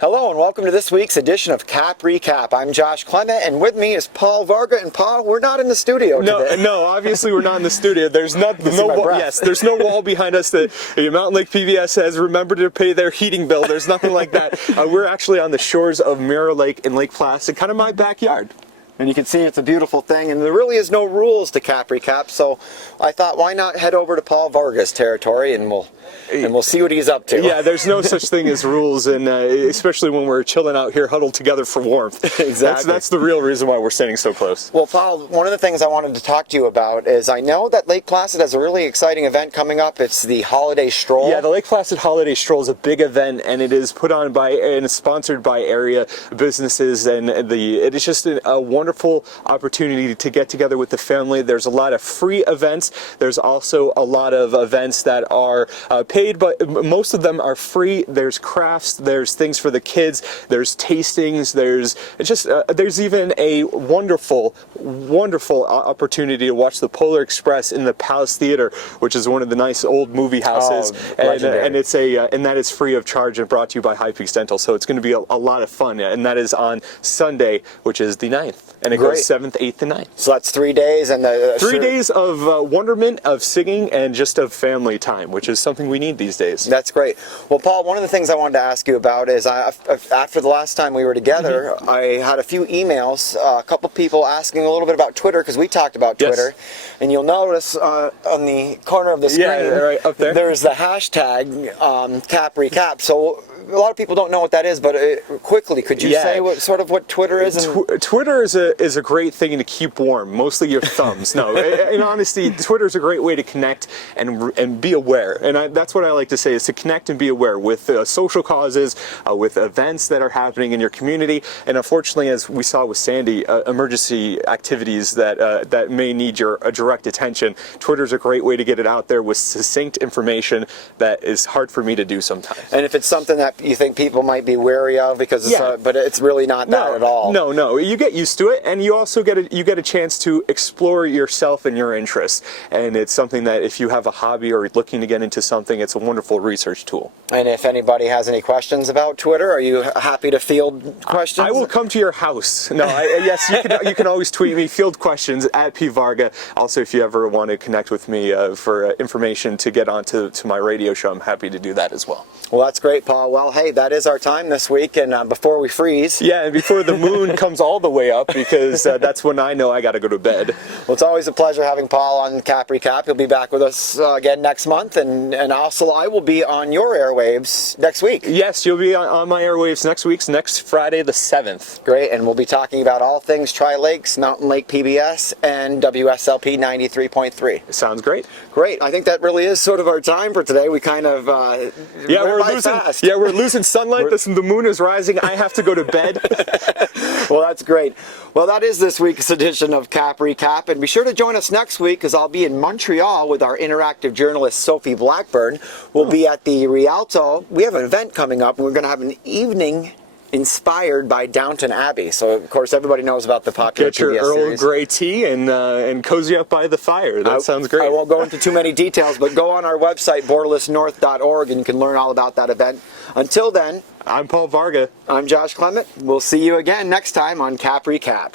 Hello and welcome to this week's edition of Cap Recap. I'm Josh Clement and with me is Paul Varga. And Paul, we're not in the studio today. No, obviously we're not in the studio. There's there's no wall behind us that Mountain Lake PBS has remembered to pay their heating bill. There's nothing like that. We're actually on the shores of Mirror Lake in Lake Placid, kind of my backyard. And you can see it's a beautiful thing, and there really is no rules to Cap Recap, so I thought why not head over to Paul Varga's territory and we'll see what he's up to. Yeah, there's no such thing as rules, and especially when we're chilling out here huddled together for warmth. Exactly. That's the real reason why we're standing so close. Well, Paul, one of the things I wanted to talk to you about is I know that Lake Placid has a really exciting event coming up. It's the Holiday Stroll. Yeah, the Lake Placid Holiday Stroll is a big event, and it is put on by and sponsored by area businesses, and it is just a wonderful opportunity to get together with the family. There's a lot of free events. There's also a lot of events that are paid, but most of them are free. There's crafts, there's things for the kids, there's tastings, there's even a wonderful opportunity to watch the Polar Express in the Palace Theater, which is one of the nice old movie houses, and it's and that is free of charge and brought to you by High Peaks Dental. So it's going to be a lot of fun, and that is on Sunday, which is the 9th, and it goes 7th, 8th, and 9th. So that's 3 days, and 3 days of wonderment, of singing, and just of family time, which is something we need these days. That's great. Well, Paul, one of the things I wanted to ask you about is after the last time we were together, I had a few emails, a couple people asking a little bit about Twitter, because we talked about Twitter, and you'll notice on the corner of the screen, right up there's the hashtag Cap Recap. So a lot of people don't know what that is, but quickly, could you say what Twitter is? Twitter is a great thing to keep warm, mostly your thumbs. No, in honesty, Twitter is a great way to connect and be aware. And that's what I like to say, is to connect and be aware with social causes, with events that are happening in your community. And unfortunately, as we saw with Sandy, emergency activities that may need your direct attention. Twitter is a great way to get it out there with succinct information that is hard for me to do sometimes. And if it's something that you think people might be wary of, because but it's really not that at all. No, you get used to it, and you also get a chance to explore yourself and your interests. And it's something that if you have a hobby or looking to get into something, it's a wonderful research tool. And if anybody has any questions about Twitter, are you happy to field questions? I will come to your house. No, yes, you can always tweet me, field questions at @pvarga. Also, if you ever want to connect with me for information to get onto my radio show, I'm happy to do that as well. Well, that's great, Paul. Well, hey, that is our time this week, and before we freeze. Yeah, and before the moon comes all the way up, because that's when I know I got to go to bed. Well, it's always a pleasure having Paul on Cap Recap. He'll be back with us again next month, and also I will be on your airwaves next week. Yes, you'll be on my airwaves next Friday the 7th. Great, and we'll be talking about all things Tri-Lakes, Mountain Lake PBS, and WSLP 93.3. Sounds great. Great. I think that really is sort of our time for today. We kind of we're losing sunlight. The moon is rising. I have to go to bed. Well, that's great. Well, that is this week's edition of Cap Recap, and be sure to join us next week, because I'll be in Montreal with our interactive journalist Sophie Blackburn. We'll be at the Rialto. We have an event coming up, and we're going to have an evening inspired by Downton Abbey. So, of course, everybody knows about the popular Get your PBS Earl series. Grey tea and cozy up by the fire. That sounds great. I won't go into too many details, but go on our website, borderlessnorth.org, and you can learn all about that event. Until then, I'm Paul Varga. I'm Josh Clement. We'll see you again next time on Cap Recap.